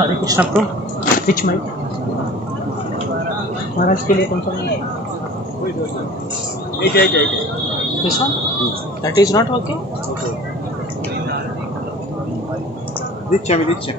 हरे Krishna pro विच mic महाराज के लिए कौन सा this one that is not okay দিচ্ছি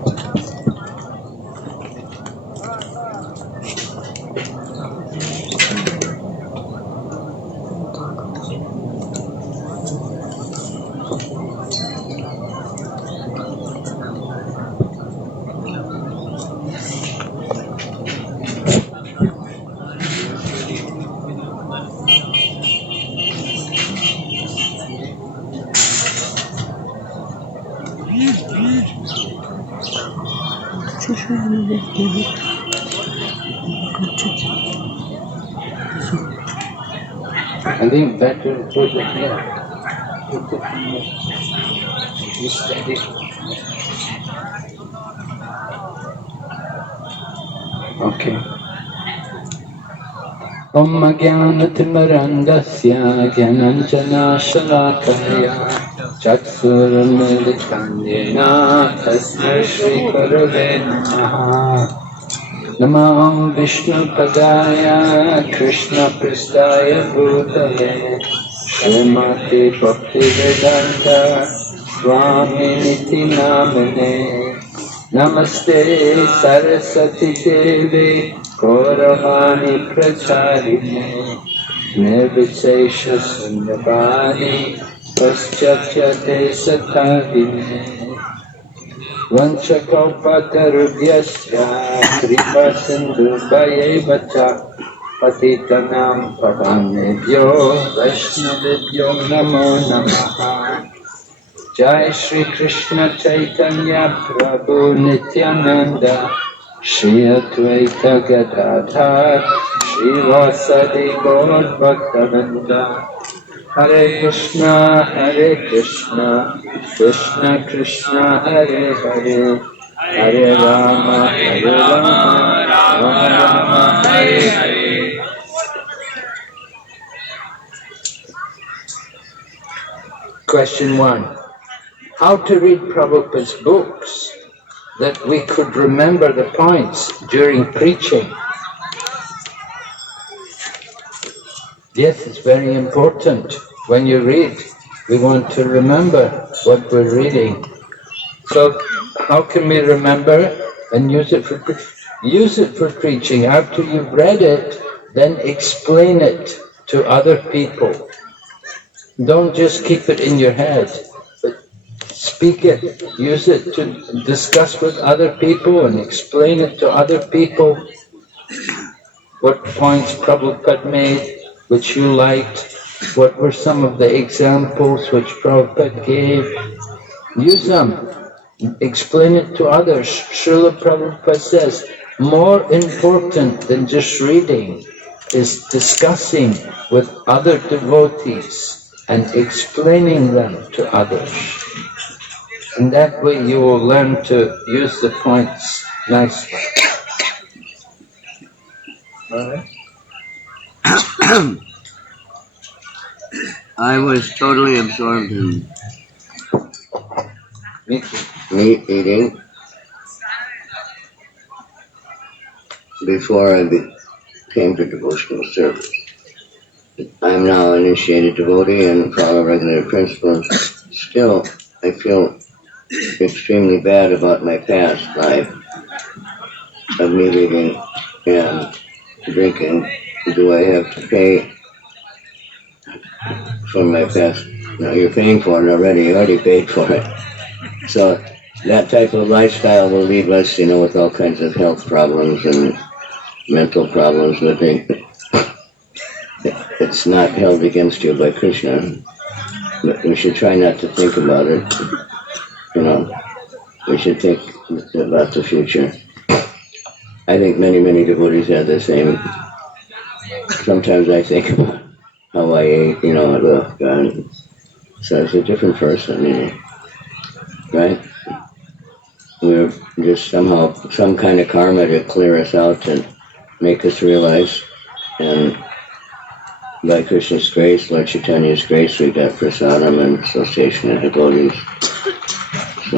I think better put it here. You steady. Okay. Om Jnanatimirandasya Jnananjanashalakaya Chaksurmilitam Yena Tasmai Shri Gurave Namaha Namo Vishnu Padaya Krishna Pristaya Bhutale Srimati Bhaktivedanta Swami Niti Namane Namaste Saraswati Devi Gauravani Pracharine Nirvishesha Sunyavani Paschapyate Sathadine Vanchakalpatarubhyasya Kripa Sindhubhayevata Patitanam Pavanebhyo Vaishnavebhyo Namo Namaha Jai Shri Krishna Chaitanya Prabhu Nityananda Shri Advaita Gadadhar Shri Vasadi Gaur Bhaktavinda Hare Krishna Krishna Krishna Hare Hare Hare Rama Rama Rama Hare Hare. Question 1. How to read Prabhupada's books that we could remember the points during preaching? Yes, it's very important. When you read, we want to remember what we're reading. So, how can we remember and use it for preaching? After you've read it, then explain it to other people. Don't just keep it in your head, but speak it, use it to discuss with other people and explain it to other people. What points Prabhupada made, which you liked, what were some of the examples which Prabhupada gave. Use them, explain it to others. Srila Prabhupada says, more important than just reading is discussing with other devotees and explaining them to others. And that way you will learn to use the points nicely. Alright? I was totally absorbed in meat eating before I came to devotional service. I am now an initiated devotee and follow regular principles. Still, I feel extremely bad about my past life of meat eating and drinking. Do I have to pay for my past? No, you're paying for it already. You already paid for it. So that type of lifestyle will leave us, with all kinds of health problems and mental problems. But it's not held against you by Krishna. But we should try not to think about it. We should think about the future. I think many, many devotees have the same. Sometimes I think about how I ate, look, so it's a different person, right? We're just somehow, some kind of karma to clear us out and make us realize. And by Krishna's grace, Lord Chaitanya's grace, we got prasadam and association of devotees. So,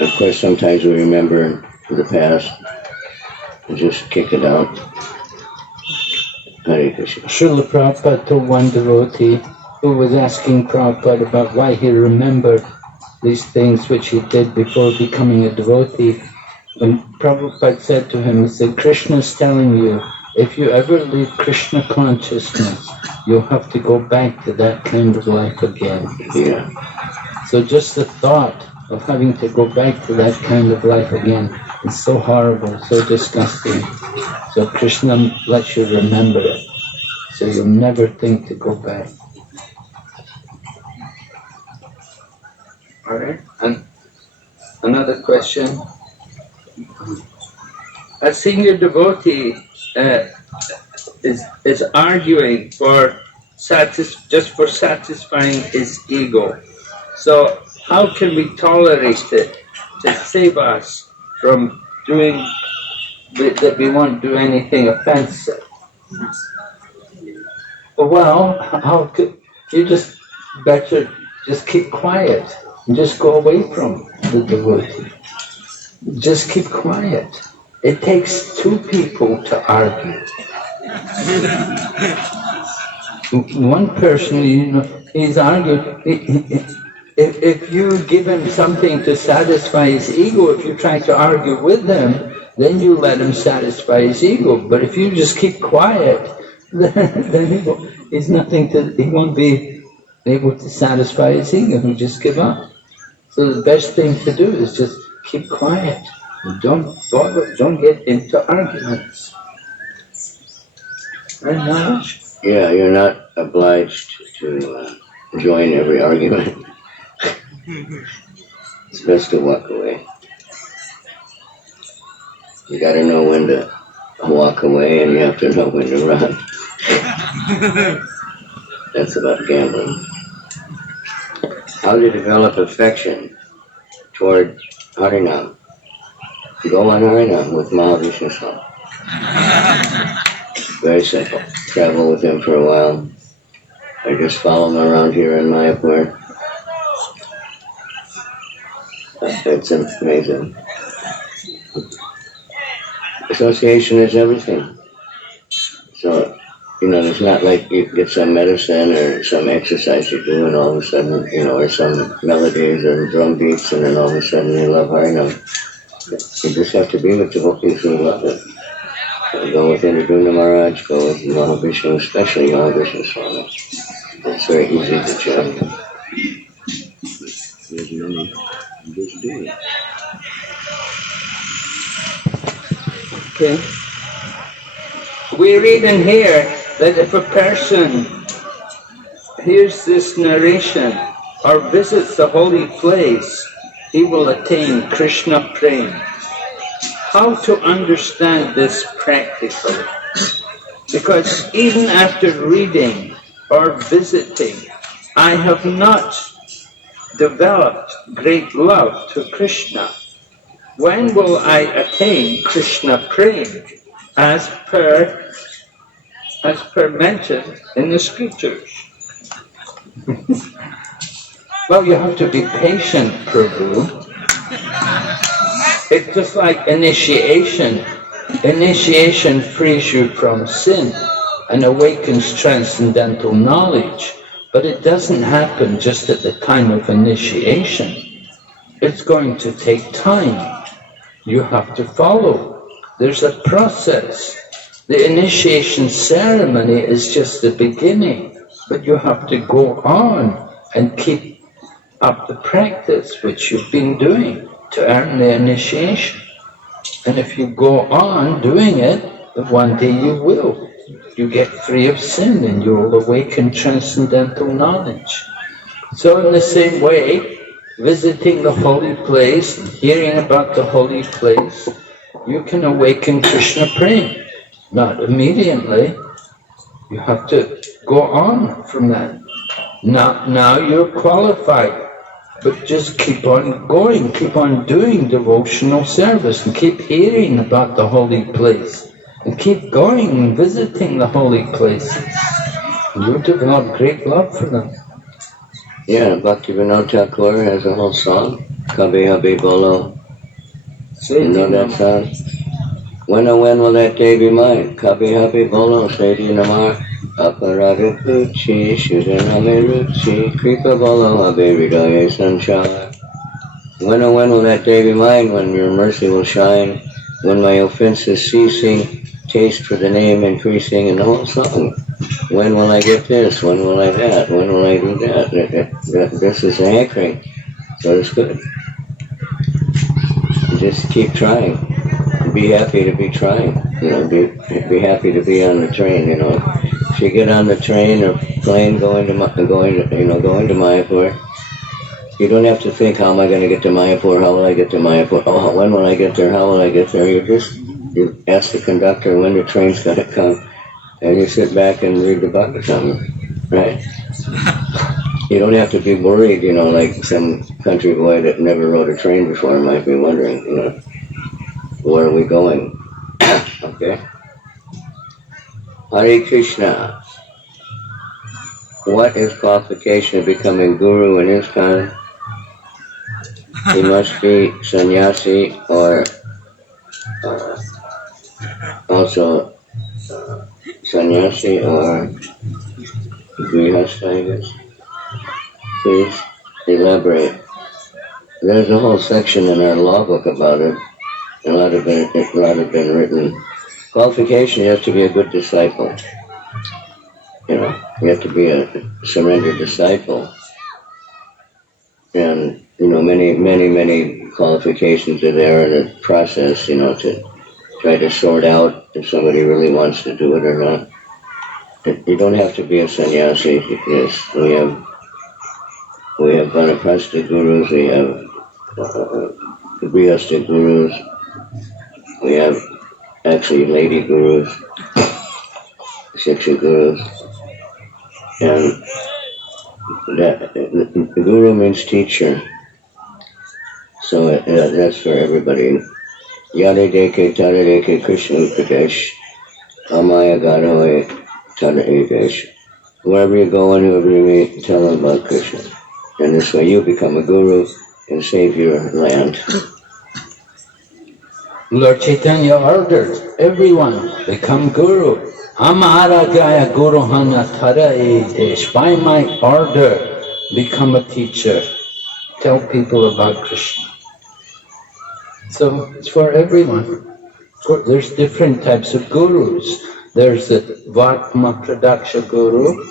of course, sometimes we remember the past and just kick it out. Hare Krishna. Srila Prabhupada told one devotee who was asking Prabhupada about why he remembered these things which he did before becoming a devotee. When Prabhupada said to him, he said, Krishna's telling you, if you ever leave Krishna consciousness, you'll have to go back to that kind of life again. Yeah. So just the thought of having to go back to that kind of life again is so horrible, so disgusting. So Krishna lets you remember it, so you'll never think to go back. All right, and another question. A senior devotee is arguing for just for satisfying his ego. So how can we tolerate it to save us from doing that? We won't do anything offensive. Well, how could you better just keep quiet and just go away from the devotee. Just keep quiet. It takes two people to argue. One person, he's argued. If you give him something to satisfy his ego, if you try to argue with him, then you let him satisfy his ego. But if you just keep quiet, then he won't be able to satisfy his ego. He'll just give up. So the best thing to do is just keep quiet. Don't bother. Don't get into arguments. Right, Maharaj? Yeah, you're not obliged to join every argument. It's best to walk away. You gotta know when to walk away and you have to know when to run. That's about gambling. How to develop affection toward Harinam. Go on Harinam with Mahavishnu Swami. Very simple. Travel with him for a while. I just follow him around here in Mayapur. It's amazing. Association is everything. So, it's not like you get some medicine or some exercise you do and all of a sudden, or some melodies or drum beats and then all of a sudden you love Harinam. You just have to be with devotees who love it. Go with Indraduna Maharaj, go with Mahavishnu, especially Mahavishnu Swami. It's very easy to chant. There's many. Just do it. Okay. We read in here that if a person hears this narration or visits the holy place, he will attain Krishna Prem. How to understand this practically? Because even after reading or visiting, I have not developed great love to Krishna. When will I attain Krishna Prem as per mentioned in the scriptures? Well, you have to be patient, Prabhu. It's just like initiation. Initiation frees you from sin and awakens transcendental knowledge. But it doesn't happen just at the time of initiation. It's going to take time. You have to follow. There's a process. The initiation ceremony is just the beginning, but you have to go on and keep up the practice which you've been doing to earn the initiation. And if you go on doing it, one day you will. You get free of sin and you'll awaken transcendental knowledge. So in the same way, visiting the holy place, hearing about the holy place, you can awaken Krishna Prem. Not immediately. You have to go on from that. Now you're qualified. But just keep on going, keep on doing devotional service and keep hearing about the holy place. And keep going and visiting the holy places. You develop great love for them. Yeah, Bhaktivinoda Thakur has a whole song, Kabhi Habhi Bolo. You know that song? When will that day be mine? Kabhi Habhi Bolo, Sadi Namar. Aparada Puchi, Shudaname Ruchi, Kripa Bolo, Habe Hridaya Sanchar. When will that day be mine, when your mercy will shine, when my offenses ceasing, taste for the name increasing, and the whole song. When will I get this? When will I that? When will I do that? This is anchoring, so it's good. Just keep trying. Be happy to be trying. Be happy to be on the train. If you get on the train or plane going to Mayapur, you don't have to think, how am I going to get to Mayapur? How will I get to Mayapur? Oh, when will I get there? How will I get there? You ask the conductor when the train's going to come, and you sit back and read the Bhagavatam, right? You don't have to be worried, like some country boy that never rode a train before might be wondering, where are we going? Okay? Hare Krishna. What is qualification of becoming guru in his time? He must be sannyasi or also sannyasi or grihastha, I guess. Please elaborate. There's a whole section in our law book about it. A lot have been written. Qualification, you have to be a good disciple. You have to be a surrendered disciple. And, many qualifications are there in the process, to try to sort out if somebody really wants to do it or not. You don't have to be a sannyasi. Yes, we have Vanaprastha gurus, we have Grihastha gurus, we have actually lady gurus, Shiksha gurus, and the guru means teacher, so that's for everybody. Yada deke tada deke Krishna Upadesh, Amaya Gadahoy tada Edesh. Wherever you go and whoever you meet, tell them about Krishna. And this way you become a guru and save your land. Lord Chaitanya ordered everyone become guru. Amara Gaya Guru Hana Tara Edesh. By my order, become a teacher. Tell people about Krishna. So it's for everyone. Of course, there's different types of gurus. There's the Vatma Pradaksha Guru,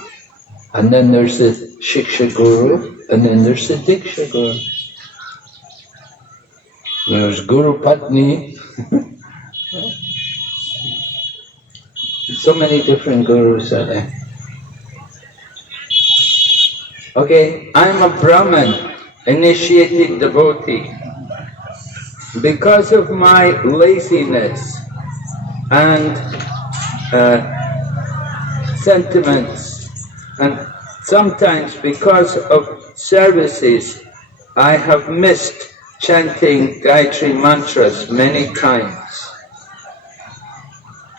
and then there's the Shiksha Guru, and then there's the Diksha Guru. There's Guru Patni. So many different gurus are there. Okay, I'm a Brahmin, initiated devotee. Because of my laziness and sentiments, and sometimes because of services, I have missed chanting Gayatri mantras many times.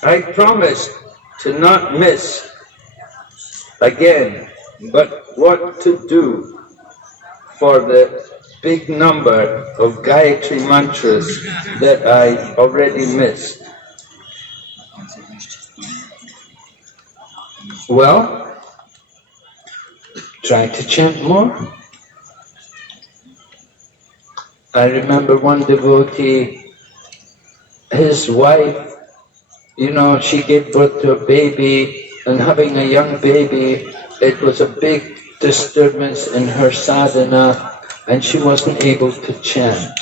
I promised to not miss again, but what to do for the big number of Gayatri mantras that I already missed. Well, try to chant more. I remember one devotee, his wife, she gave birth to a baby, and having a young baby, it was a big disturbance in her sadhana, and she wasn't able to chant.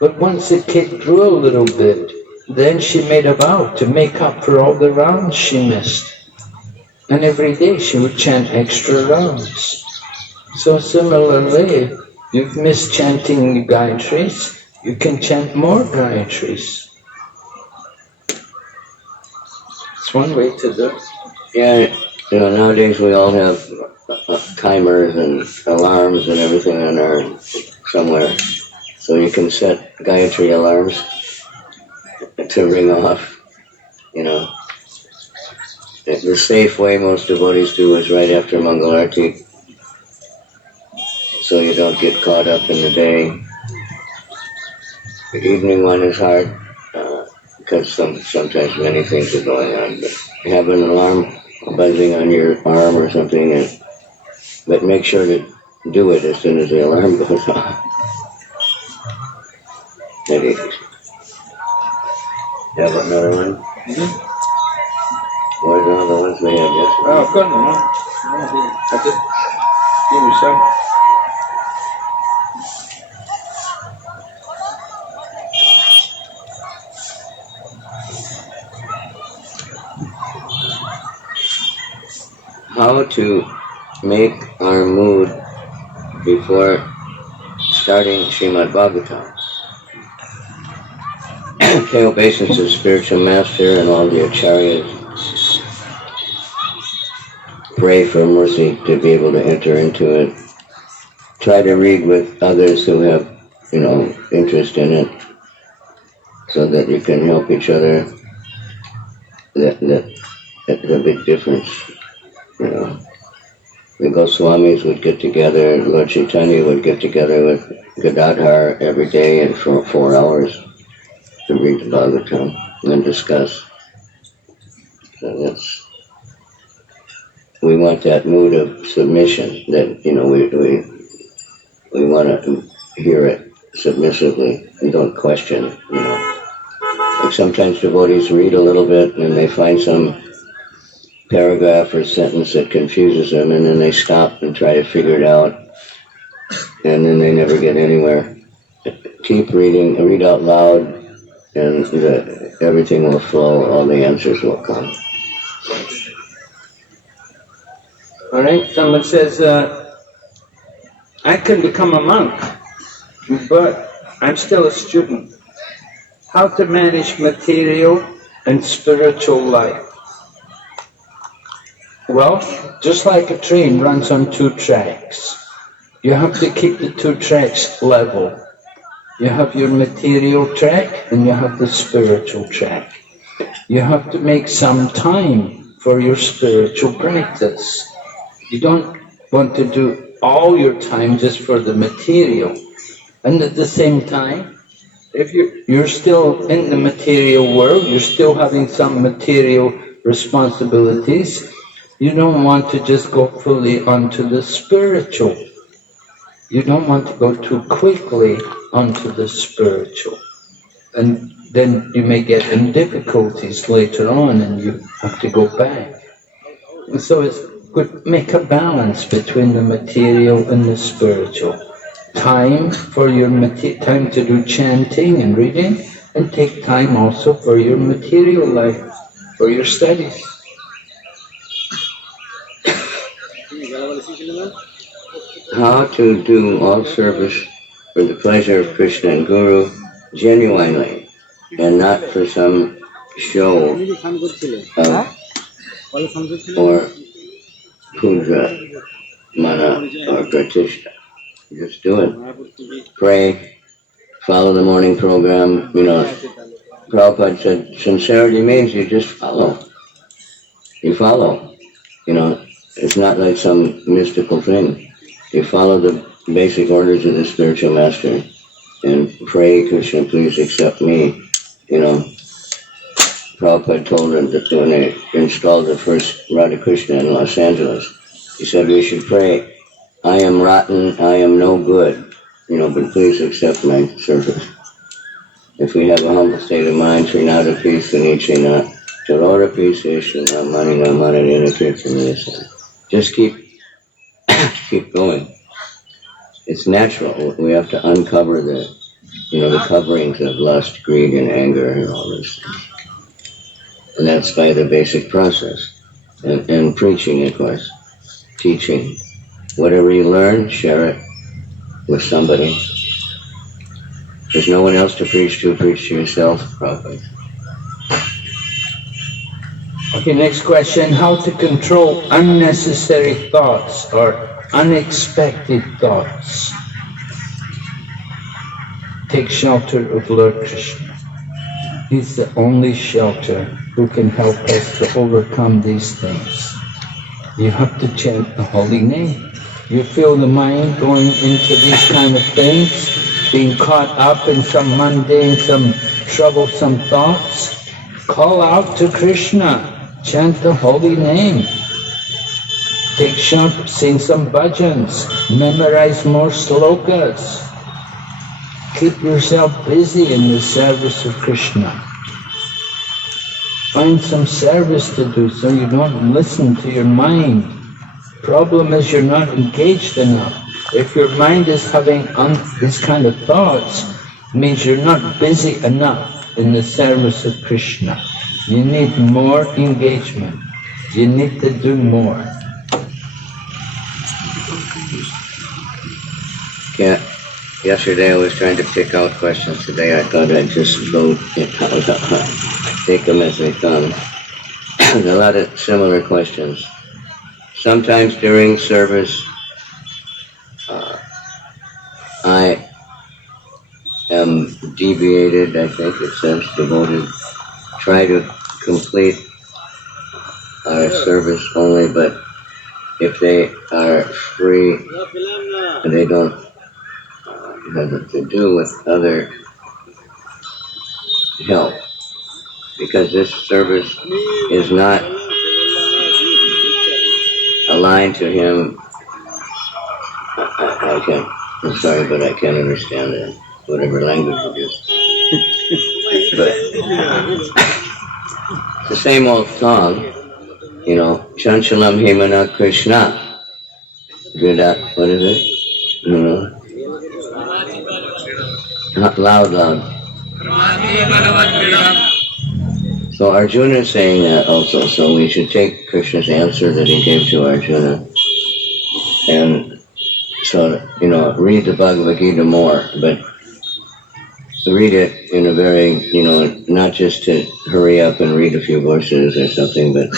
But once the kid grew a little bit, then she made a vow to make up for all the rounds she missed. And every day she would chant extra rounds. So similarly, you've missed chanting Gayatris, you can chant more Gayatris. It's one way to do it. Yeah, nowadays we all have timers and alarms and everything on our somewhere. So you can set Gayatri alarms to ring off. you know. The safe way most devotees do is right after Mangalarti, so you don't get caught up in the day. The evening one is hard because sometimes many things are going on. But have an alarm buzzing on your arm or something, but make sure to do it as soon as the alarm goes off. Maybe have another one. What are the other ones we have yesterday? Oh, I've got them. I just give me some. How to make our mood before starting Srimad Bhagavatam. Pay obeisance to the spiritual master and all the acharyas. Pray for mercy to be able to enter into it. Try to read with others who have, interest in it, so that you can help each other. That's a big difference. The Goswamis would get together, Lord Chaitanya would get together with Gadadhar every day and for 4 hours to read the Bhagavatam and discuss. So we want that mood of submission, that, we want to hear it submissively and don't question it, Like sometimes devotees read a little bit and they find some paragraph or sentence that confuses them, and then they stop and try to figure it out, and then they never get anywhere. Keep reading, read out loud, and everything will flow, all the answers will come. All right, someone says, I can become a monk, but I'm still a student. How to manage material and spiritual life? Well, just like a train runs on 2 tracks, you have to keep the 2 tracks level. You have your material track and you have the spiritual track. You have to make some time for your spiritual practice. You don't want to do all your time just for the material. And at the same time, if you're still in the material world, you're still having some material responsibilities, you don't want to just go fully onto the spiritual. You don't want to go too quickly onto the spiritual. And then you may get in difficulties later on and you have to go back. And so it's good, make a balance between the material and the spiritual. Time for your time to do chanting and reading, and take time also for your material life, for your studies. How to do all service for the pleasure of Krishna and Guru genuinely, and not for some show or puja, mana, or pratishta. Just do it. Pray, follow the morning program. Prabhupada said sincerity means you just follow. You follow. It's not like some mystical thing. You follow the basic orders of the spiritual master and pray, Krishna, please accept me. Prabhupada told him that when they installed the first Radha Krishna in Los Angeles, he said we should pray, I am rotten, I am no good, but please accept my service. If we have a humble state of mind, Srinada Pisanichena, Charora Piseshana, Manina Manadina Kirtanisa. Just keep going. It's natural. We have to uncover the coverings of lust, greed, and anger, and all this. And that's by the basic process. And preaching, of course. Teaching. Whatever you learn, share it with somebody. There's no one else to preach to yourself, probably. Okay, next question. How to control unnecessary thoughts or unexpected thoughts? Take shelter of Lord Krishna. He's the only shelter who can help us to overcome these things. You have to chant the holy name. You feel the mind going into these kind of things, being caught up in some mundane, some troublesome thoughts. Call out to Krishna. Chant the holy name. Take shop, sing some bhajans, memorize more slokas. Keep yourself busy in the service of Krishna. Find some service to do so you don't listen to your mind. Problem is you're not engaged enough. If your mind is having this kind of thoughts, it means you're not busy enough in the service of Krishna. You need more engagement. You need to do more. Yeah. Yesterday I was trying to pick out questions. Today I thought I'd just go take them as they come. There's a lot of similar questions. Sometimes during service, I am deviated, I think it says, devoted, try to complete our service only, but if they are free, they don't have it to do with other help, because this service is not aligned to him. I can't, I'm sorry, but I can't understand it, whatever language it is. But the same old song, you know, Chanchalam Himana Krishna. What is it? You know? Loud. So Arjuna is saying that also, so we should take Krishna's answer that he gave to Arjuna. And so, you know, read the Bhagavad Gita more, but read it in a very, you know, not just to hurry up and read a few verses or something, but,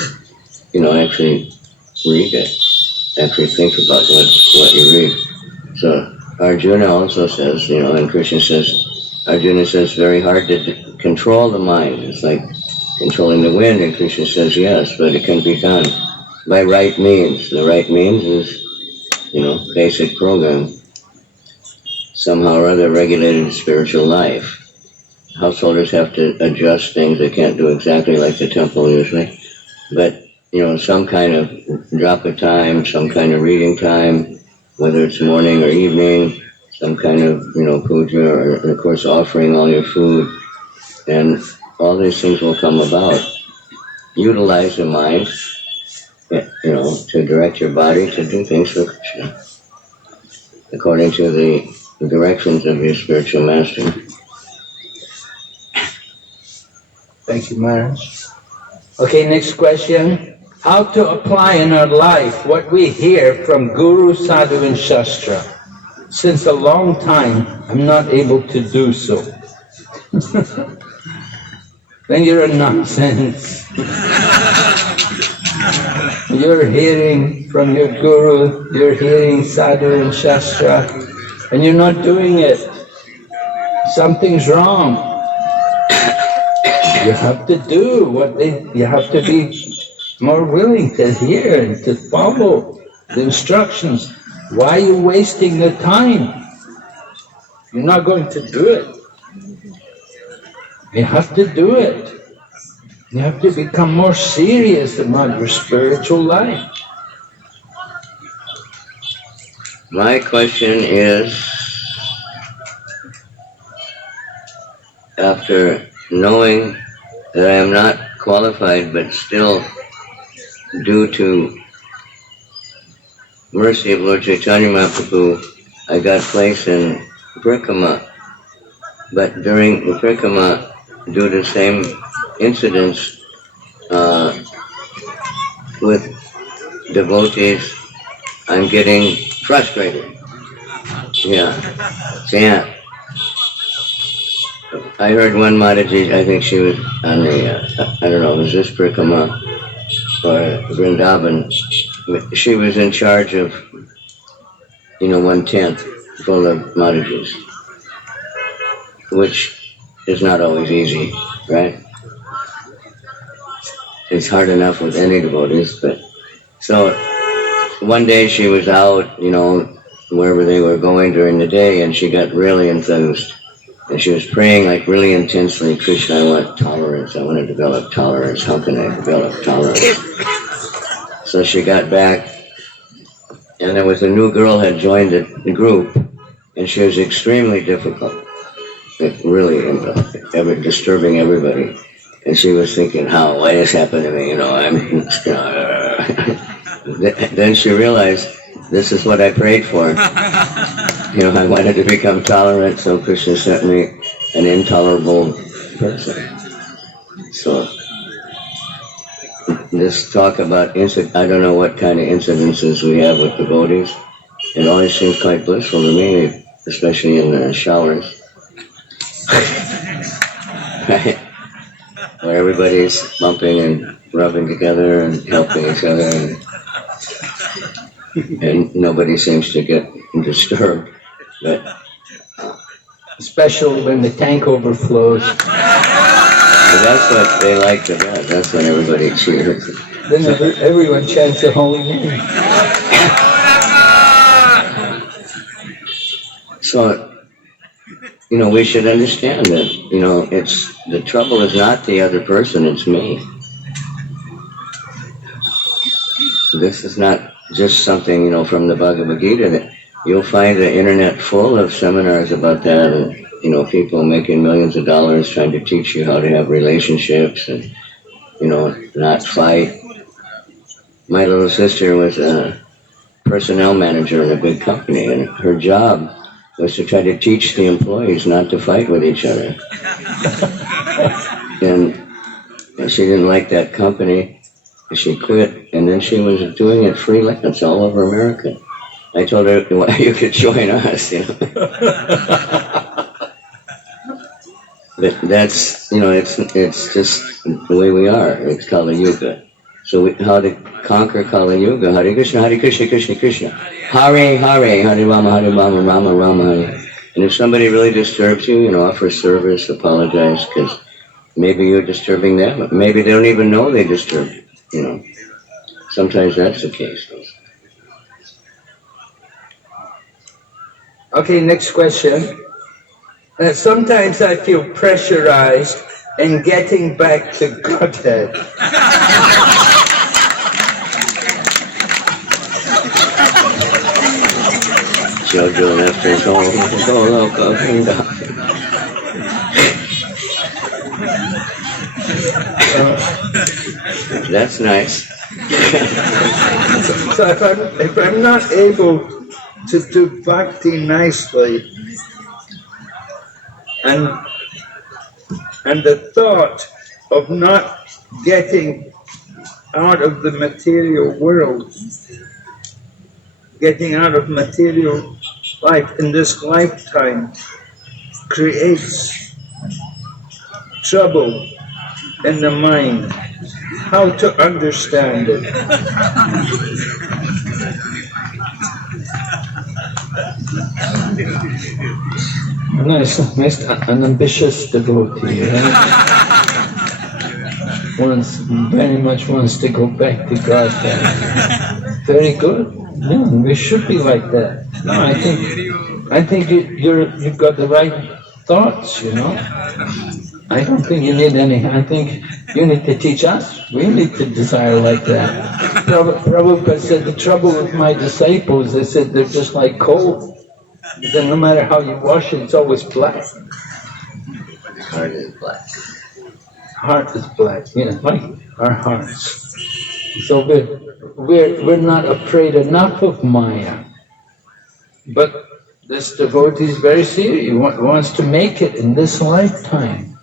you know, actually read it. Actually think about what you read. So Arjuna also says, you know, and Krishna says, Arjuna says very hard to control the mind. It's like controlling the wind, and Krishna says yes, but it can be done by right means. The right means is, you know, basic program, somehow or other regulated spiritual life. Householders have to adjust things. They can't do exactly like the temple usually, but, you know, some kind of drop of time, some kind of reading time, whether it's morning or evening, some kind of, you know, puja, or of course offering all your food, and all these things will come about. Utilize the mind, you know, to direct your body to do things for Krishna, according to the directions of your spiritual master. Thank you, Maharaj. Okay, next question. How to apply in our life what we hear from Guru, Sadhu, and Shastra. Since a long time, I'm not able to do so. Then you're a nonsense. You're hearing from your Guru, you're hearing Sadhu and Shastra, and you're not doing it. Something's wrong. You have to do you have to be more willing to hear and to follow the instructions. Why are you wasting the time? You're not going to do it. You have to do it. You have to become more serious about your spiritual life. My question is, after knowing that I am not qualified, but still, due to mercy of Lord Chaitanya Mahaprabhu, I got placed in Parikama. But during the Parikama, due to the same incidents with devotees, I'm getting frustrated. Yeah. I heard one Mataji, I think she was on the, I don't know, was this Parikama or Vrindavan? She was in charge of, you know, 1/10 full of Matajis, which is not always easy, right? it's hard enough with any devotees, but so one day she was out, wherever they were going during the day, and she got really enthused. And she was praying like really intensely, Krishna, I want tolerance. I want to develop tolerance. How can I develop tolerance? So she got back, and there was a new girl had joined the group, and she was extremely difficult, really disturbing everybody. And she was thinking, why this happened to me? Then she realized, this is what I prayed for. I wanted to become tolerant, so Krishna sent me an intolerable person. So this talk about I don't know what kind of incidences we have with devotees. It always seems quite blissful to me, especially in the showers. Right? Where everybody's bumping and rubbing together and helping each other, and nobody seems to get disturbed. But especially when the tank overflows. That's what they like the best. That's when everybody cheers. Then everyone chants the holy name. So, we should understand that, it's the trouble is not the other person, it's me. This is not just something, from the Bhagavad Gita. That you'll find the internet full of seminars about that, and, people making millions of dollars trying to teach you how to have relationships and, not fight. My little sister was a personnel manager in a big company, and her job was to try to teach the employees not to fight with each other. And she didn't like that company. She quit, and then she was doing it freelance all over America. I told her, well, you could join us, But that's, it's just the way we are. It's Kali Yuga. So how to conquer Kali Yuga? Hare Krishna, Krishna Krishna. Hare, Hare Rama, Rama Rama, Hare. And if somebody really disturbs you, offer service, apologize, because maybe you're disturbing them. Maybe they don't even know they disturb you. Sometimes that's the case. Okay, next question. Sometimes I feel pressurized in getting back to Godhead. Jojo left her go loco. That's nice. So if I'm not able to do bhakti nicely, and the thought of not getting out of the material world, getting out of material life in this lifetime creates trouble in the mind. How to understand it? Nice, an ambitious devotee, right? Very much wants to go back to God. Very good. Yeah, we should be like that. No, I think you've got the right thoughts. I don't think you need any. I think you need to teach us. We need to desire like that. Prabhupada said the trouble with my disciples, they said they're just like coal. Then no matter how you wash it, it's always black. Heart is black. Heart is black, like our hearts. So we're not afraid enough of Maya. But this devotee is very serious. He wants to make it in this lifetime.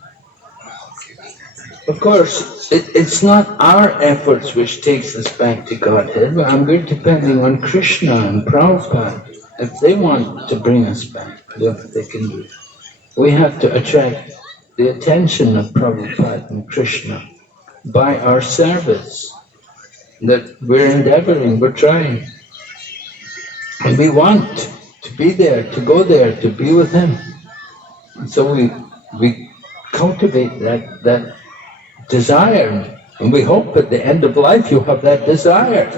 Of course, it's not our efforts which takes us back to Godhead, but we're depending on Krishna and Prabhupada. If they want to bring us back, they can do it. We have to attract the attention of Prabhupada and Krishna by our service. That we're endeavoring, we're trying. And we want to be there, to go there, to be with him. And so we cultivate that desire And we hope at the end of life you have that desire.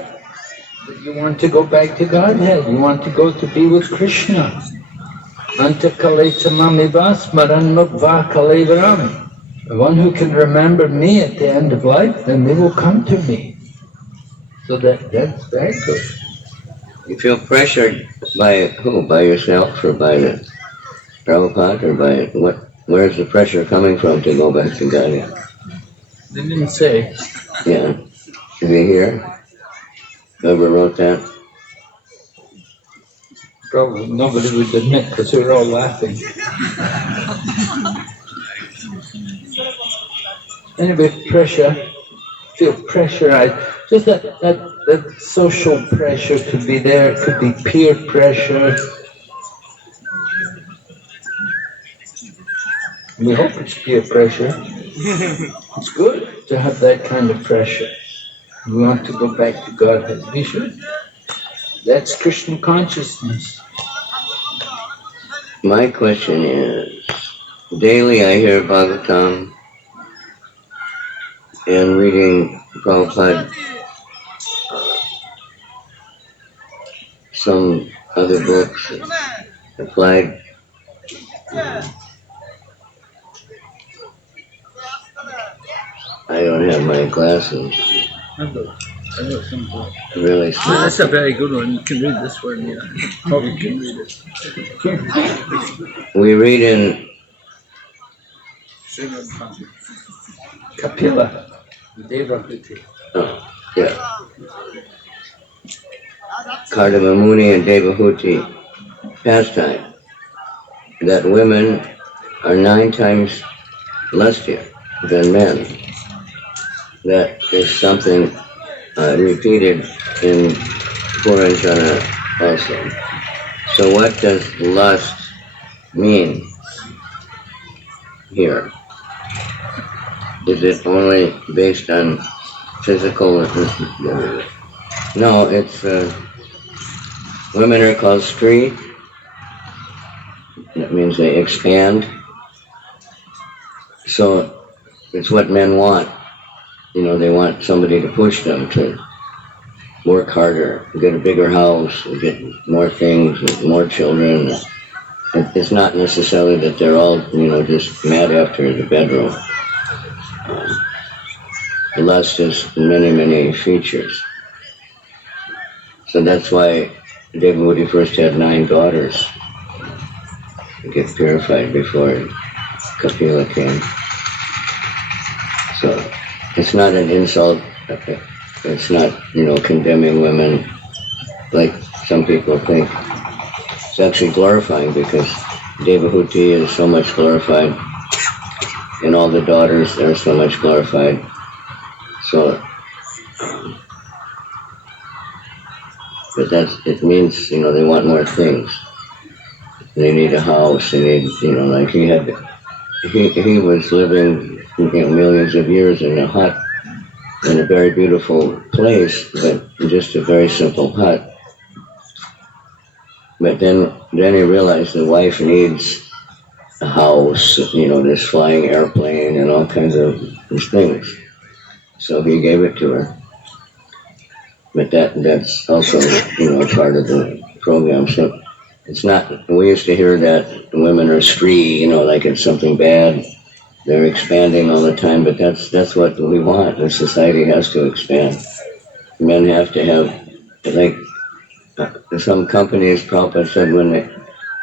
That you want to go back to Godhead. You want to go to be with Krishna. Anta kalaitamamiva smaranmukva kalaivaram. The one who can remember me at the end of life, then they will come to me. So that's very good. You feel pressured by who? By yourself or by the Prabhupada or by what? Where's the pressure coming from to go back to Godhead? They didn't say. Yeah. Did you hear? Whoever wrote that? Probably nobody would admit because we were all laughing. Anyway, pressure, feel pressurized. Just that social pressure to be there. It could be peer pressure. We hope it's peer pressure. It's good to have that kind of pressure. We want to go back to Godhead. We should. That's Krishna consciousness. My question is, daily I hear Bhagavatam and reading Prabhupada, some other books applied. I don't have my glasses. Really small. That's a very good one. You can read this one, yeah. Probably can read it. We read in Kapila, Devahuti. oh, yeah, Kardamamuni and Devahuti pastime that women are 9 times lustier than men. That is something repeated in Puranjana also. So what does lust mean here? Is it only based on physical? No, it's women are called stree. That means they expand. So it's what men want. You know, they want somebody to push them to work harder, get a bigger house, get more things, more children. It's not necessarily that they're all, you know, just mad after the bedroom. Lust has many, many features. So that's why Devahuti first had 9 daughters to get purified before Kapila came. So it's not an insult. It's not, you know, condemning women like some people think. It's actually glorifying because Devahuti is so much glorified and all the daughters are so much glorified. So, but it means, you know, they want more things. They need a house, they need, you know, like he was living, you know, millions of years in a hut in a very beautiful place, but just a very simple hut. But then he realized the wife needs a house, you know, this flying airplane and all kinds of things. So he gave it to her. But that's also, you know, part of the program. So it's not, we used to hear that women are stree, you know, like it's something bad. They're expanding all the time, but that's what we want. The society has to expand. Men have to have, like, some companies, Prabhupada said, when the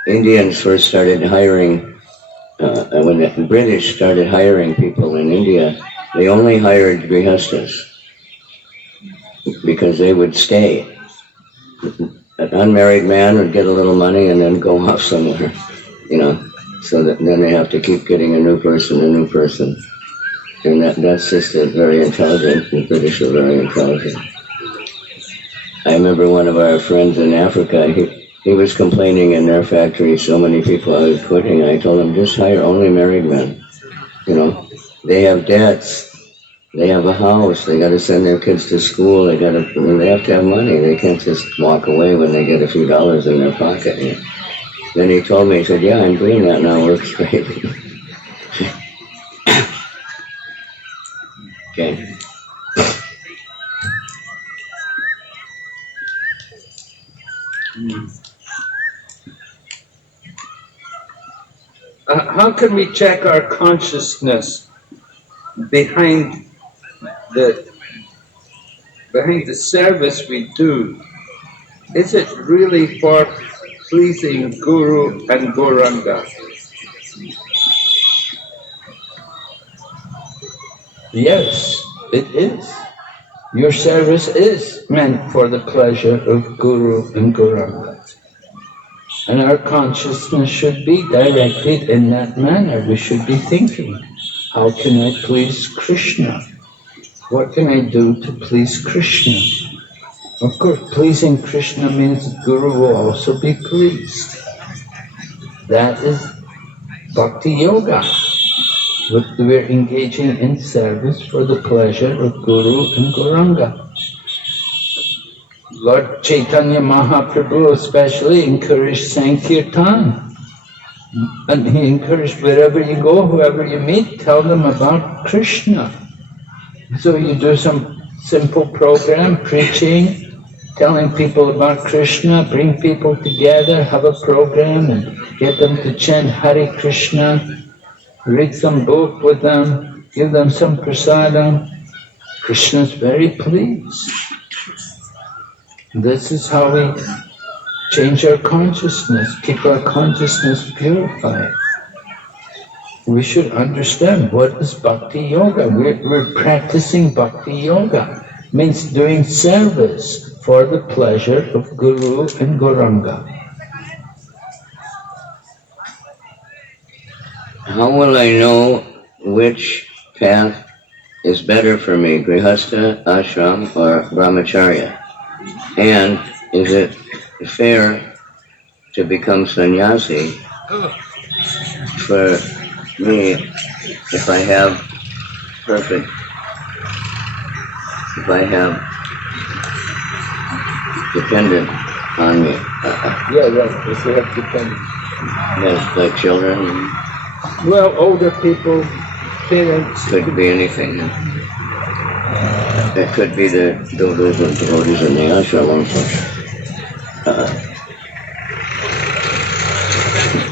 Indians first started hiring, when the British started hiring people in India, they only hired grihastas because they would stay. An unmarried man would get a little money and then go off somewhere, you know. So that then they have to keep getting a new person. And that's just very intelligent. The British are very intelligent. I remember one of our friends in Africa, he was complaining in their factory, so many people I was quitting. I told him, just hire only married men. You know, they have debts. They have a house. They got to send their kids to school. They have to have money. They can't just walk away when they get a few dollars in their pocket. You know? Then he told me, he said, yeah, I'm doing that now, works great. Okay. How can we check our consciousness behind the service we do? Is it really for pleasing Guru and Gauranga? Yes, it is. Your service is meant for the pleasure of Guru and Gauranga. And our consciousness should be directed in that manner. We should be thinking, how can I please Krishna? What can I do to please Krishna? Of course, pleasing Krishna means the Guru will also be pleased. That is Bhakti Yoga. We're engaging in service for the pleasure of Guru and Gauranga. Lord Chaitanya Mahaprabhu especially encouraged Sankirtan. And he encouraged wherever you go, whoever you meet, tell them about Krishna. So you do some simple program, preaching, telling people about Krishna, bring people together, have a program and get them to chant Hare Krishna, read some book with them, give them some prasadam. Krishna's very pleased. This is how we change our consciousness, keep our consciousness purified. We should understand what is Bhakti Yoga. We're practicing Bhakti Yoga. Means doing service for the pleasure of Guru and Gauranga. How will I know which path is better for me, Grihastha, Ashram, or Brahmacharya? And is it fair to become sannyasi for me if I have dependent on me? Yeah, right. If you have dependent. Yes, like children. Well, older people, parents. Could be anything. It could be the devotees in the ashram also.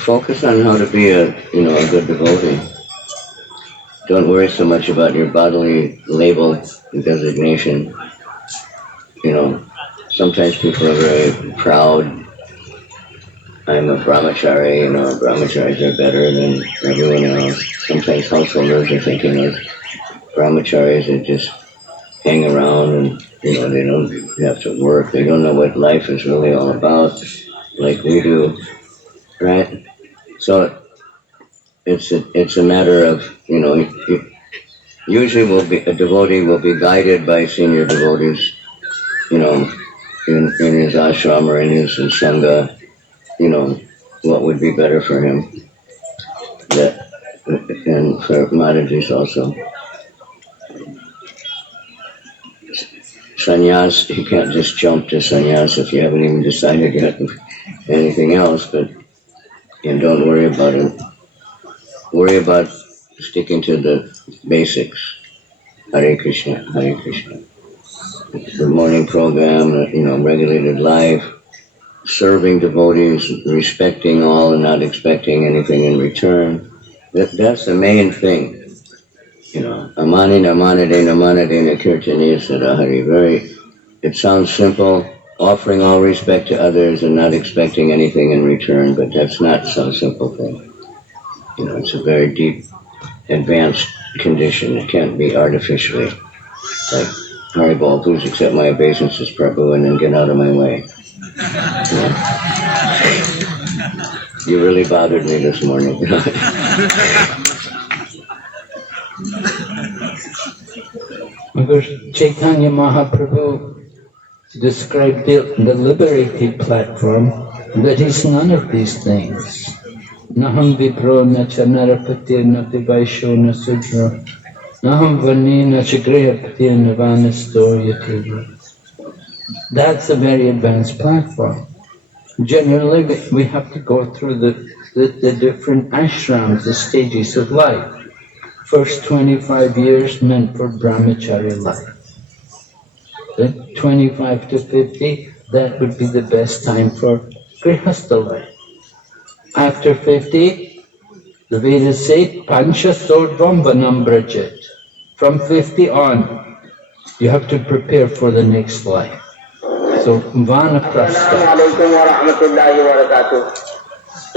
Focus on how to be a good devotee. Don't worry so much about your bodily label and designation. Sometimes people are very proud. I'm a brahmachari, brahmacharis are better than everyone else. Sometimes householders are thinking of brahmacharis that just hang around and, they don't have to work. They don't know what life is really all about, like we do, right? So it's a matter of, usually a devotee will be guided by senior devotees, in his ashram or in his sangha, what would be better for him. And for Madhajis also. Sannyas, you can't just jump to sannyas if you haven't even decided yet anything else, but don't worry about it. Worry about sticking to the basics. Hare Krishna, Hare Krishna. The morning program, regulated life, serving devotees, respecting all and not expecting anything in return. That's the main thing. Amani namanade namanade kirtaniya sadahari. It sounds simple, offering all respect to others and not expecting anything in return, but that's not some simple thing. It's a very deep, advanced condition. It can't be artificially. Like, Haribol, please accept my obeisances, Prabhu, and then get out of my way. You really bothered me this morning. Because Chaitanya Mahaprabhu described the liberated platform that he's none of these things. Naham vipro na chanarapatir na tivaisho na sudra. Naham vani na chagrihapatir na vanastoryativa. That's a very advanced platform. Generally, we have to go through the different ashrams, the stages of life. First 25 years meant for brahmacharya life. Then 25 to 50, that would be the best time for Grihastha life. After 50, the Vedas say, Pancha Sordvam Vanam Brajat. From 50 on, you have to prepare for the next life. So, Vanaprastha.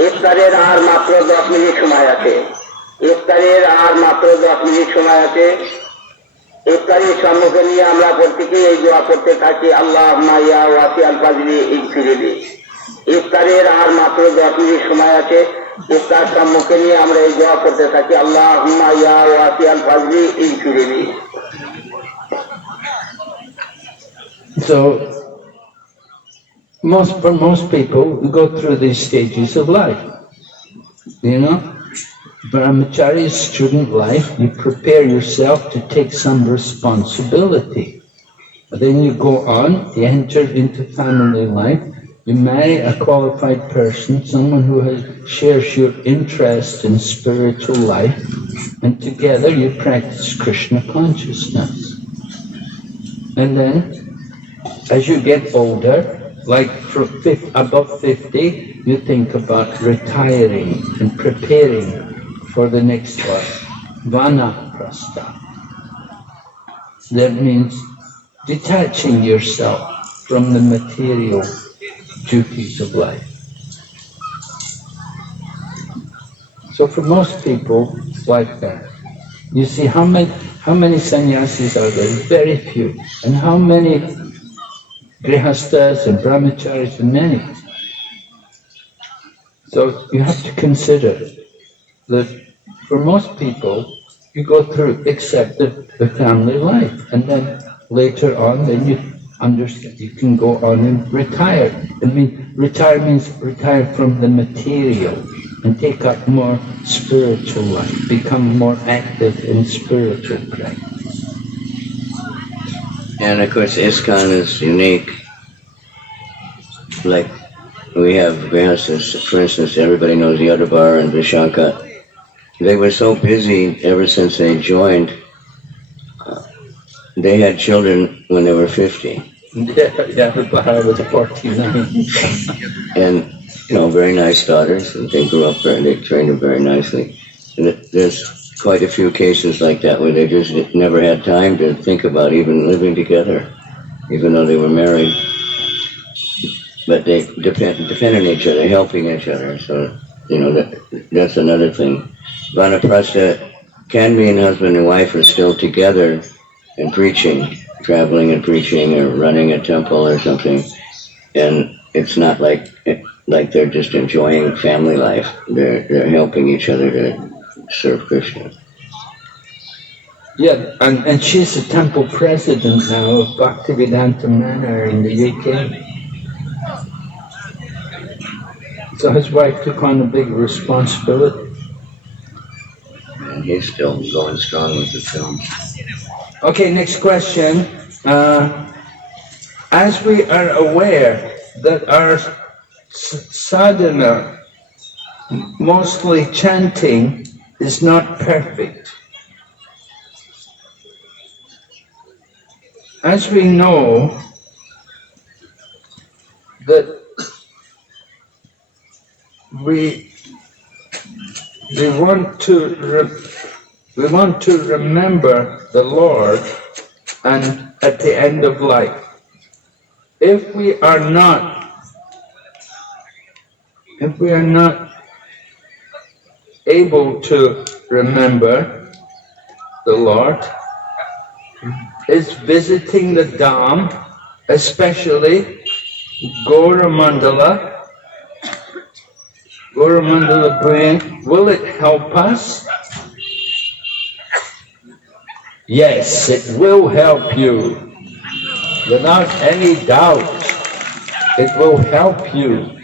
ইফতারের আর মাত্র 10 minute সময় আছে। ইফতারের সম্মুখে নিয়ে আমরা প্রত্যেকেই এই দোয়া করতে থাকি, আল্লাহুম্মা ইয়া ওয়াসিআল ফাজলি ইগফিরলি। ইফতারের আর মাত্র 10 মিনিট সময় আছে। ইফতার সম্মুখে নিয়ে আমরা এই দোয়া করতে থাকি, আল্লাহুম্মা ইয়া ওয়াসিআল Fazli ইগফিরলি। So, for most people, we go through these stages of life. You know, brahmachari student life, you prepare yourself to take some responsibility. Then you go on, you enter into family life, you marry a qualified person, someone who shares your interest in spiritual life, and together you practice Krishna consciousness. And then, as you get older, like above 50, you think about retiring and preparing for the next life. Vanaprastha. That means detaching yourself from the material duties of life. So for most people, it's like that. You see how many sannyasis are there? Very few. And how many grihasthas and brahmacharis? Many. So you have to consider that for most people, you go through except the family life, and then later on, then you understand you can go on and retire. Retire means retire from the material and take up more spiritual life, become more active in spiritual practice. And of course, ISKCON is unique. Like we have grihasthas, for instance, everybody knows the Yadabar and Vishankha. They were so busy ever since they joined. They had children when they were 50. Yadabar was 49. And, very nice daughters. And they grew up they trained them very nicely. And there's quite a few cases like that where they just never had time to think about even living together, even though they were married. But they depend on each other, helping each other. So, that's another thing. Vanaprastha can mean husband and wife are still together and preaching, traveling and preaching or running a temple or something. And it's not like they're just enjoying family life. They're helping each other to serve Krishna. Yeah, and she's the temple president now of Bhaktivedanta Manor in the UK. So his wife took on a big responsibility. And he's still going strong with the film. Okay, next question. As we are aware that our sadhana, mostly chanting, is not perfect. As we know that we want to remember the Lord and at the end of life. If we are not able to remember the Lord, is visiting the Dham, especially Gauramandala Bhuyan, will it help us? Yes, it will help you. Without any doubt, it will help you.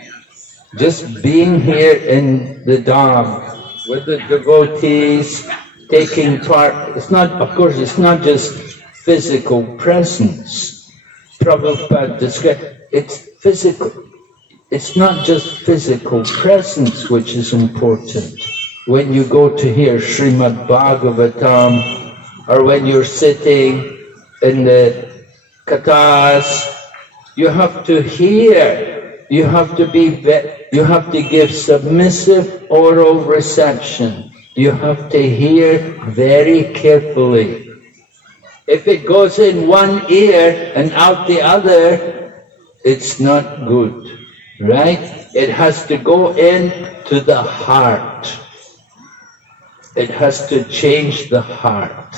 Just being here in the Dham with the devotees, taking part, it's not just physical presence. Prabhupada described, it's physical. It's not just physical presence which is important. When you go to hear Srimad Bhagavatam, or when you're sitting in the kathas, You have to hear. You have to give submissive oral reception. You have to hear very carefully. If it goes in one ear and out the other, it's not good, right? It has to go in to the heart. It has to change the heart.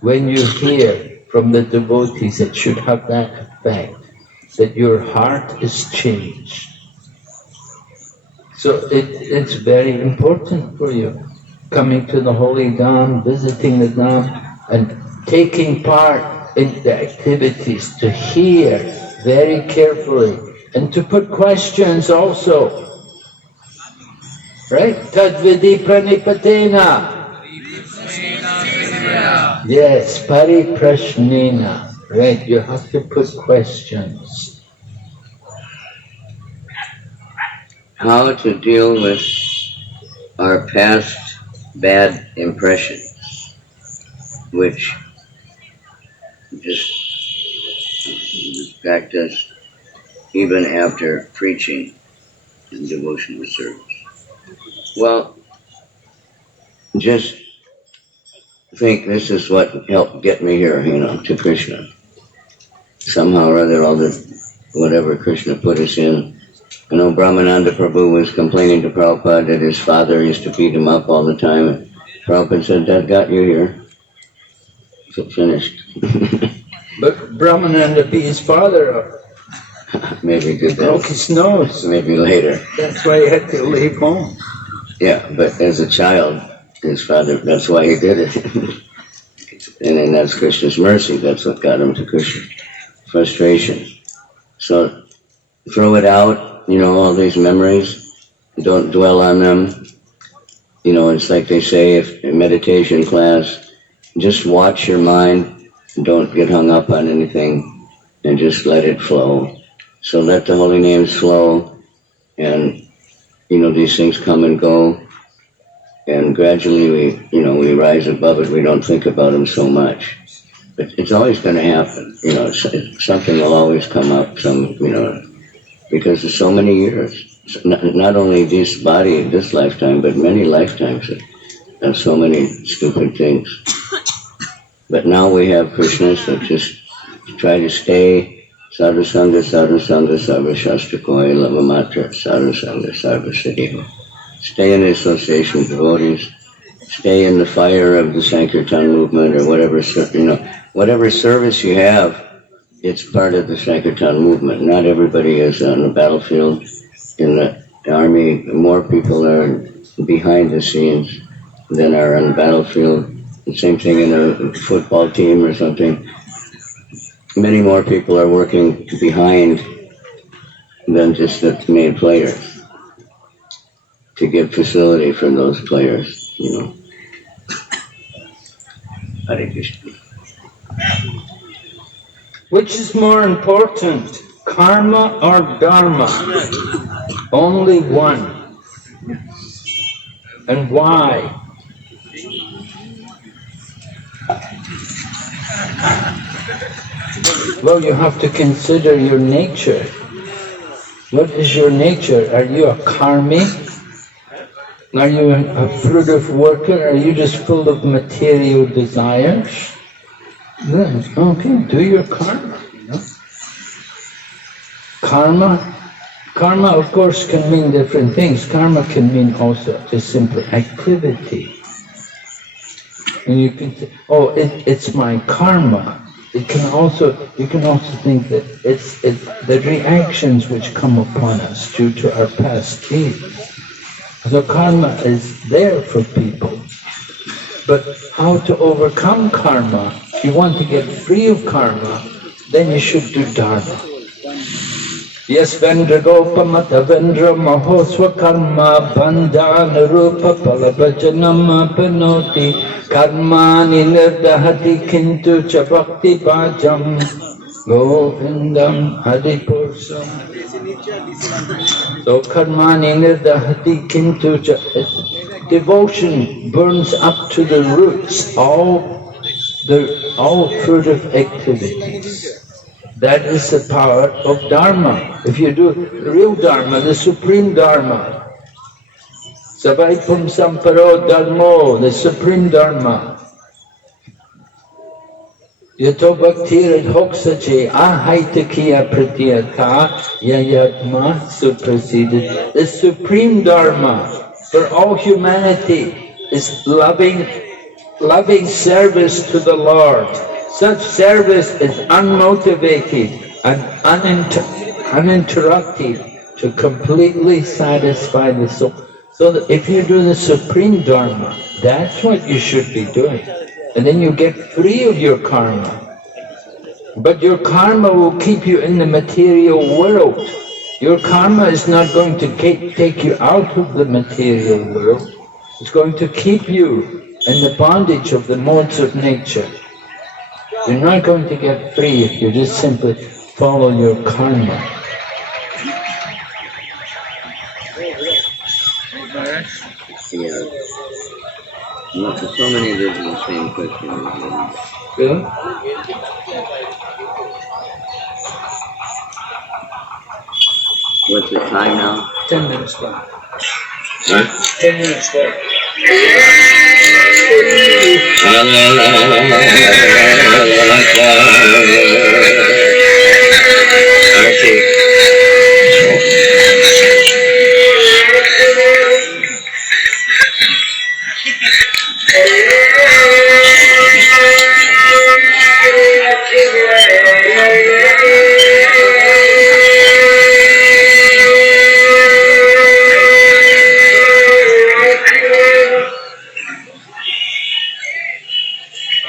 When you hear from the devotees, it should have that effect, that your heart is changed. So it's very important for you, coming to the Holy Dham, visiting the Dham, and taking part in the activities, to hear very carefully, and to put questions also. Right? Tadvidi pranipatena. Yes, pariprashnena. Right, you have to put questions. How to deal with our past bad impressions, which just affect us even after preaching in devotional service. Well, just think this is what helped get me here, to Krishna. Somehow or other, all the whatever Krishna put us in. Brahmananda Prabhu was complaining to Prabhupada that his father used to beat him up all the time. And Prabhupada said, that got you here. Finished. But Brahmananda beat his father up. Maybe He broke his nose. Maybe later. That's why he had to leave home. Yeah, but as a child, his father, that's why he did it. And then that's Krishna's mercy. That's what got him to Krishna. Frustration. So throw it out, all these memories. Don't dwell on them. It's like they say if in meditation class, just watch your mind. Don't get hung up on anything and just let it flow. So let the holy names flow, and these things come and go, and gradually we rise above it. We don't think about them so much, but it's always going to happen. Something will always come up. Because of so many years, not only this body, this lifetime, but many lifetimes of so many stupid things. But now we have Krishna, so just try to stay. Sadhu Sangha, Sarva Shastra Koi, Lava Matra, Sadhu Sangha, Sarva Siddhi. Stay in the association of devotees, stay in the fire of the Sankirtan movement, or whatever service you have, it's part of the Sankirtan movement. Not everybody is on the battlefield. In the army, more people are behind the scenes than are on the battlefield. The same thing in a football team or something. Many more people are working behind than just the main players to give facility for those players, Hare Krishna. Which is more important, karma or dharma? Only one. And why? Well, you have to consider your nature. What is your nature? Are you a karmi? Are you a fruitive worker? Are you just full of material desires? Then, okay, do your karma. Karma, of course, can mean different things. Karma can mean also just simple activity. And you can say, it's my karma. You can also think that it's the reactions which come upon us due to our past deeds. So karma is there for people. But how to overcome karma? If you want to get free of karma, then you should do dharma. Yes, Vendra Gopamata Vendra Mahoswa Karma Bandhana Rupa Palabhajanam Panoti Karmani Nirdahati Kintu Cha Bhakti Bhajam Govindam Haripursam. So Karmani Nirdahati Kintu Cha. Devotion burns up to the roots all fruitive activities. That is the power of Dharma. If you do the real Dharma, the supreme Dharma, Savai Pum Samparo Dharmo, the supreme Dharma. Yato Bhaktir Hoksache Ahaitakiya Pratyata Yayatma Suprasidit. The supreme Dharma for all humanity is loving service to the Lord. Such service is unmotivated and uninterrupted to completely satisfy the soul. So that if you do the supreme Dharma, that's what you should be doing. And then you get free of your karma. But your karma will keep you in the material world. Your karma is not going to take you out of the material world. It's going to keep you in the bondage of the modes of nature. You're not going to get free if you just simply follow your karma. Yeah. Not so many of those are the same question. Really? What's the time now? 10 minutes left. Huh? 10 minutes left.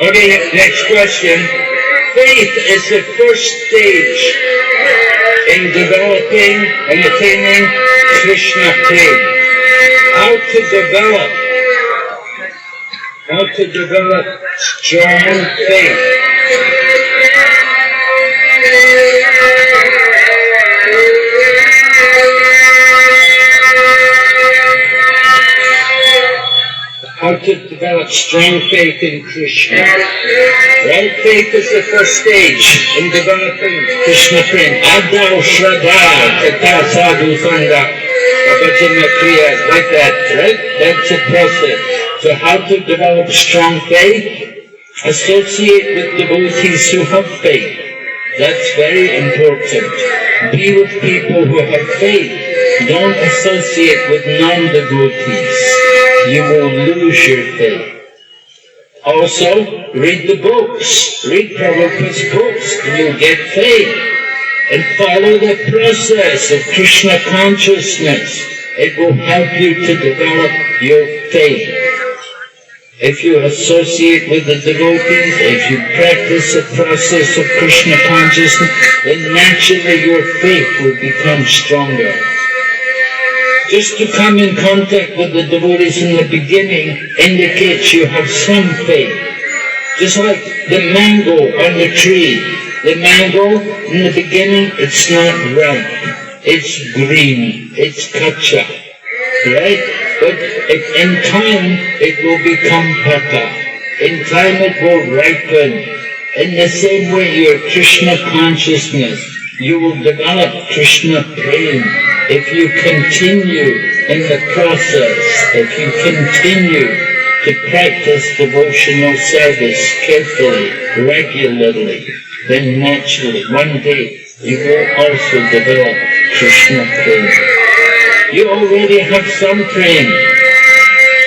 Okay, next question. Faith is the first stage in developing and attaining Krishna prema. How to develop strong faith. How to develop strong faith in Krishna. Right? Faith is the first stage in developing Krishna prema. Adau Shraddha, Tata Sadhu Sangha, Bhajana Kriya, like that, right? That's the process. So how to develop strong faith? Associate with devotees who have faith. That's very important. Be with people who have faith. Don't associate with non-devotees. You will lose your faith. Also, read the books. Read Prabhupada's books and you'll get faith. And follow the process of Krishna consciousness. It will help you to develop your faith. If you associate with the devotees, if you practice the process of Krishna consciousness, then naturally your faith will become stronger. Just to come in contact with the devotees in the beginning indicates you have some faith. Just like the mango on the tree. The mango, in the beginning, it's not ripe. It's green. It's kacha. Right? But in time, it will become pata. In time, it will ripen. In the same way, your Krishna consciousness, you will develop Krishna prema. If you continue in the process, if you continue to practice devotional service carefully, regularly, then naturally, one day, you will also develop Krishna prema. You already have some prema.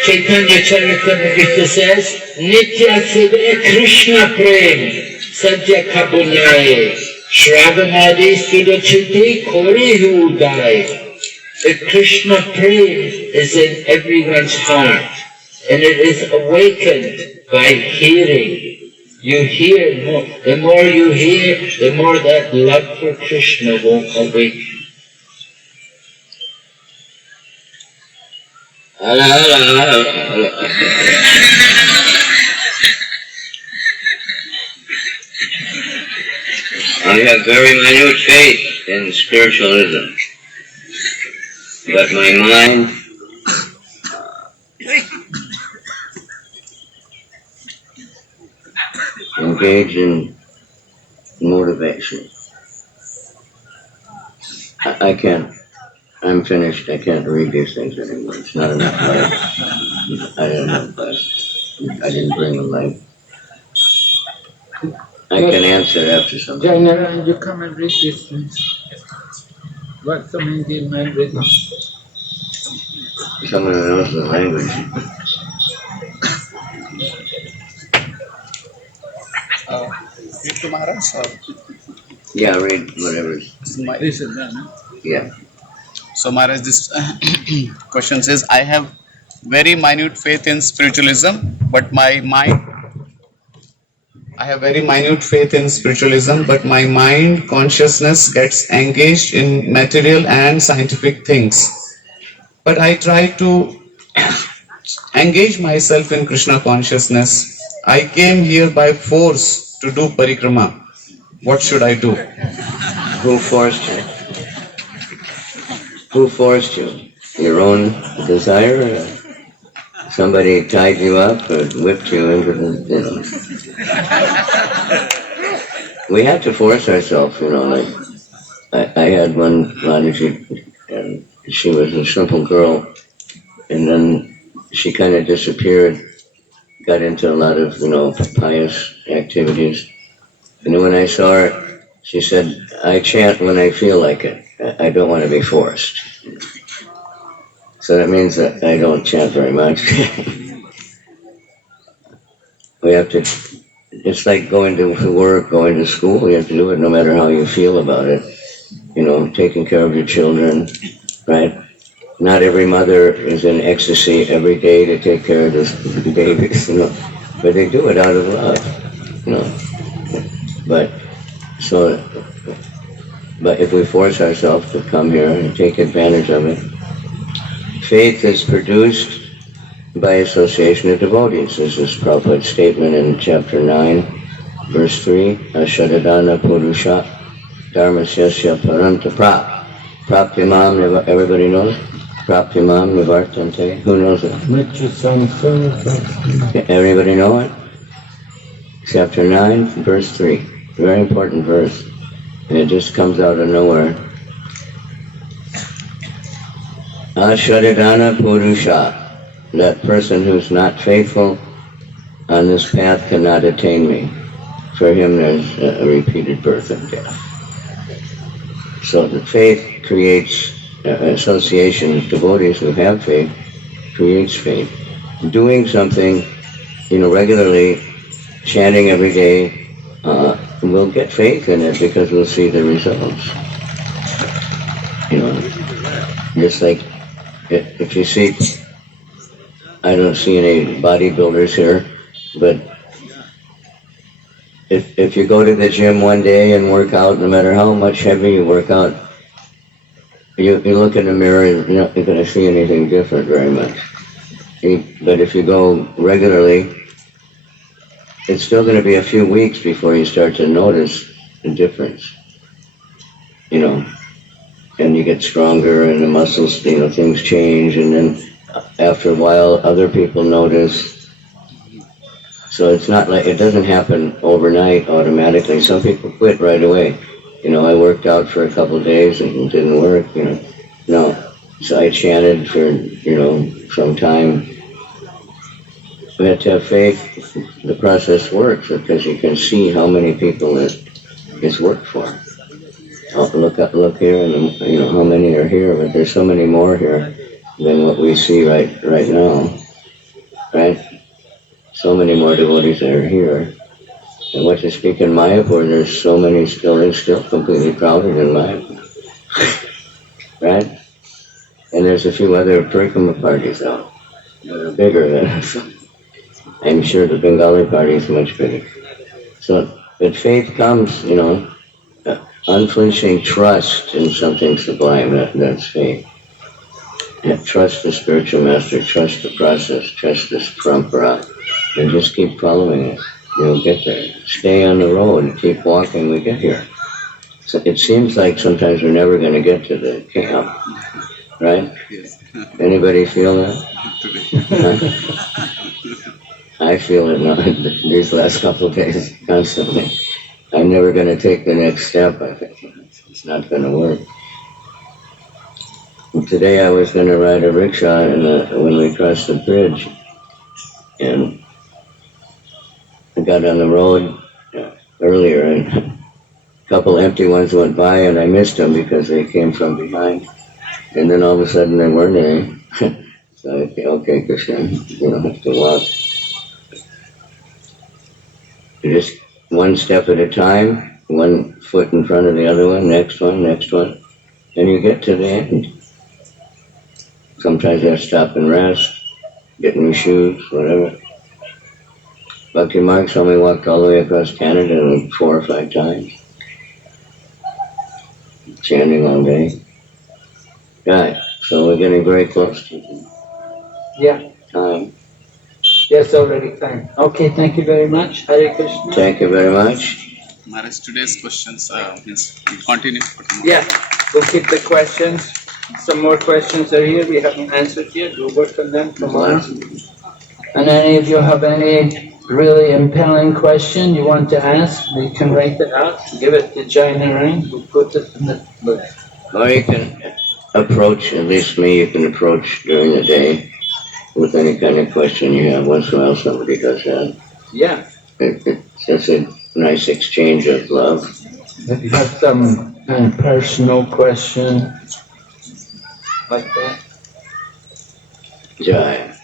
Chaitanya Charitamrita says, Nitya Siddha Krishna prema, Sadhya Kabunaye, Shravanadi Sudachiti Kori Hudai. The Krishna prema is in everyone's heart, and it is awakened by hearing. You hear more. The more you hear, the more that love for Krishna will awaken. I have very minute faith in spiritualism, but my mind engaged in motivation. I can't. I'm finished. I can't read these things anymore. It's not enough light. I didn't have I didn't bring the light. I can answer after something. Jainara, you come and read these things. What's the Hindi mind reading? Someone who knows the language. Read to Maharaj or? Yeah, read whatever. Yeah. So Maharaj, this question says, I have very minute faith in spiritualism, but my mind consciousness gets engaged in material and scientific things. But I try to engage myself in Krishna consciousness. I came here by force to do parikrama. What should I do? Who forced you? Who forced you? Your own desire? Or somebody tied you up or whipped you into the... We have to force ourselves, like I had one Radhaji, and she was a simple girl, and then she kind of disappeared, got into a lot of, pious activities. And then when I saw her, she said, I chant when I feel like it. I don't want to be forced. So that means that I don't chant very much. We have to, it's like going to work, going to school. You have to do it no matter how you feel about it. Taking care of your children, right? Not every mother is in ecstasy every day to take care of this babies, but they do it out of love, But if we force ourselves to come here and take advantage of it, faith is produced by association of devotees. This is Prabhupada's statement in chapter 9, verse 3, Ashadadana Purusha Dharmasyasya Paranta Praptimam, everybody knows? Praptimam Nivartante. Who knows it? Everybody know it? Chapter 9, verse 3. Very important verse. And it just comes out of nowhere. Ashadadana Purusha. That person who's not faithful on this path cannot attain me. For him there's a repeated birth and death. So the faith creates association of devotees who have faith, creates faith. Doing something, regularly, chanting every day, we'll get faith in it because we'll see the results. Just like if you see, I don't see any bodybuilders here, but if you go to the gym one day and work out, no matter how much heavy you work out, you look in the mirror and you're not going to see anything different very much. But if you go regularly, it's still going to be a few weeks before you start to notice the difference. And you get stronger and the muscles, things change, and then after a while other people notice. So it's not like, it doesn't happen overnight automatically. Some people quit right away. I worked out for a couple of days and it didn't work, No. So I chanted for, some time. We have to have faith. The process works because you can see how many people it's worked for. Look here, and how many are here, but there's so many more here than what we see right now, right? So many more devotees that are here. And what you speak in Mayapur, there's so many still completely crowded in Mayapur, right? And there's a few other parikrama parties out that are bigger than us. I'm sure the Bengali party is much bigger. So, but faith comes, unflinching trust in something sublime, that's faith. Trust the spiritual master, trust the process, trust this parampara, and just keep following it. You'll get there. Stay on the road, keep walking, we get here. So it seems like sometimes we're never going to get to the camp, right? Anybody feel that? I feel it now, these last couple of days, constantly. I'm never going to take the next step, I think. It's not going to work. Today I was going to ride a rickshaw when we crossed the bridge, and I got on the road earlier, and a couple empty ones went by, and I missed them because they came from behind. And then all of a sudden there weren't any. So I said, okay, Krishna, you don't have to walk. Just one step at a time, one foot in front of the other one, next one, and you get to the end. Sometimes you have to stop and rest, get new shoes, whatever. Bhakti Mark saw me walked all the way across Canada like 4 or 5 times. Chanting all day. Right, so we're getting very close to time. Yes, already time. Okay, thank you very much. Hare Krishna. Thank you very much. Maharaj, today's questions means we continue. Yeah, we'll keep the questions. Some more questions are here we haven't answered yet. We'll work on them tomorrow. And any of you have any really impelling question you want to ask, you can write it out, give it to Jaina Ring, we'll put it in the book. Or you can approach, at least me, you can approach during the day with any kind of question you have. Once in a while somebody does that. Yeah. It's just a nice exchange of love. If you have some kind of personal question like that. Jai.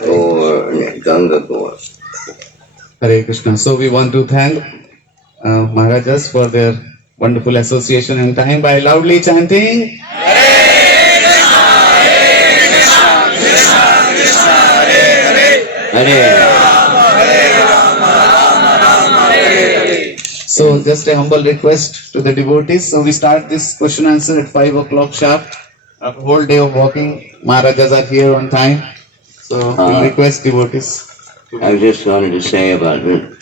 Or Ganga Gaur. Hare Krishna. So we want to thank Maharajas for their wonderful association and time by loudly chanting. So just a humble request to the devotees. So we start this question answer at 5 o'clock sharp. A whole day of walking. Maharajas are here on time. So we request devotees. I just wanted to say about the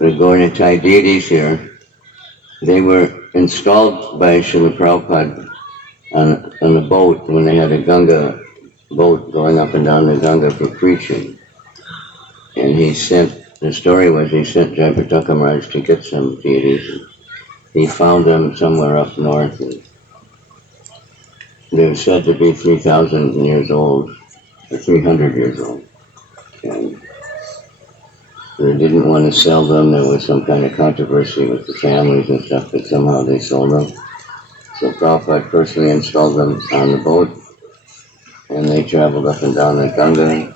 Gaurnitai deities here. They were installed by Srila Prabhupada on a boat when they had a Ganga boat going up and down the Ganga for preaching. And the story was he sent Jayapataka Maharaj to get some deities. He found them somewhere up north. They were said to be 3,000 years old, or 300 years old. And they didn't want to sell them. There was some kind of controversy with the families and stuff, but somehow they sold them. So Prabhupada personally installed them on the boat, and they traveled up and down the Ganga.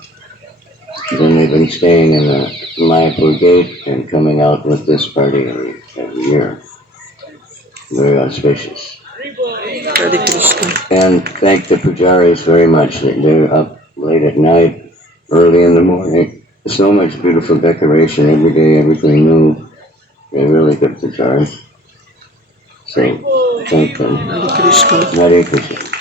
Then they've been staying in the Mayapur gate and coming out with this party every year. Very auspicious. And thank the pujaris very much. They're up late at night, early in the morning. So much beautiful decoration every day, everything new. They're really good pujaris. So, thank them. Hare Krishna.